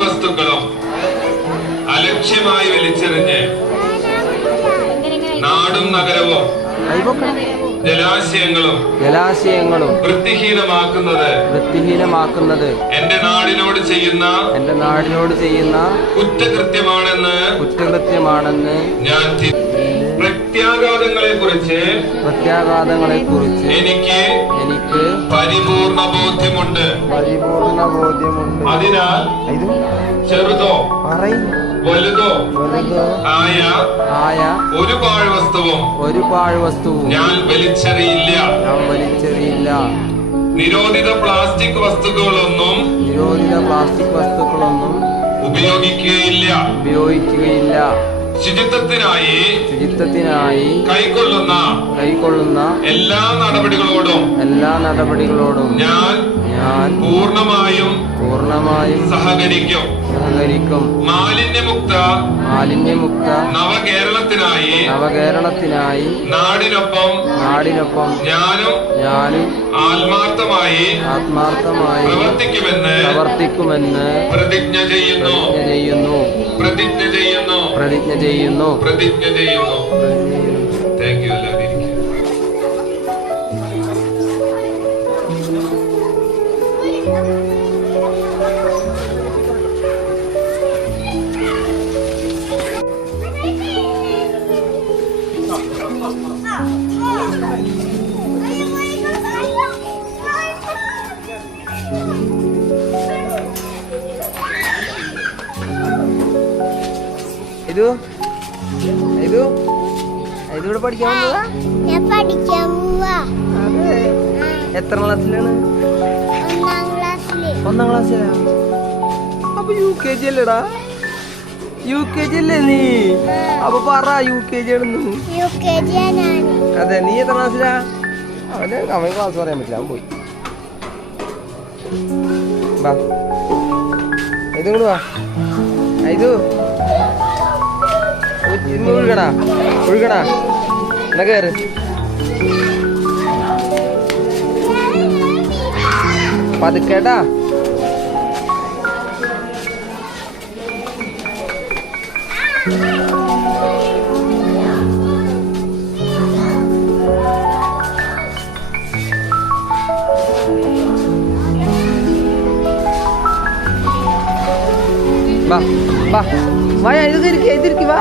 വസ്തുക്കളും അലക്ഷ്യമായി വലിച്ചെറിഞ്ഞ് നാടും നഗരവും ജലാശയങ്ങളും വൃത്തിഹീനമാക്കുന്നത് എന്റെ നാടിനോട് ചെയ്യുന്ന കുറ്റകൃത്യമാണെന്ന് ഞാൻ പ്രത്യാഘാതങ്ങളെ കുറിച്ച് എനിക്ക് പരിപൂർണ ബോധ്യമുണ്ട്. അതിനാൽ ചെറുതോ വലുതോ ആയ ഒരു പാഴ്വസ്തുവും ഞാൻ വലിച്ചെറിയില്ല. നിരോധിത പ്ലാസ്റ്റിക് വസ്തുക്കളൊന്നും ഉപയോഗിക്കുകയില്ല. ശുചിത്വത്തിനായി കൈക്കൊള്ളുന്ന എല്ലാ നടപടികളോടും ഞാൻ പൂർണ്ണമായും സഹകരിക്കും. മാലിന്യമുക്ത നവകേരളത്തിനായി നാടിനൊപ്പം ഞാനും ആത്മാർത്ഥമായി പ്രവർത്തിക്കുമെന്ന് പ്രതിജ്ഞ ചെയ്യുന്നു. Thank you. എല്ലാവരും ഇവിടെ പഠിക്കാൻ പോവാ. എത്ര ക്ലാസ്സിലാണ്? 1ാം ക്ലാസ്സിലാ. അപ്പൊ UKG അല്ലേടാ? UKG അല്ലേ നീ? അപ്പൊ പറ UKG ആണെന്ന്. അതെ, നീ എത്ര ക്ലാസ്സിലാ? അവൻ ക്ലാസ് പറയാൻ പറ്റില്ല, അവൻ പോയി. വാ, ഇതും കൂടെ വാ. ഇത് ഒഴുകടാ എന്നാ കയറ്. പതുക്കേട്ടാ. വാ വാ വാ, ഇതിരിക്ക് വാ.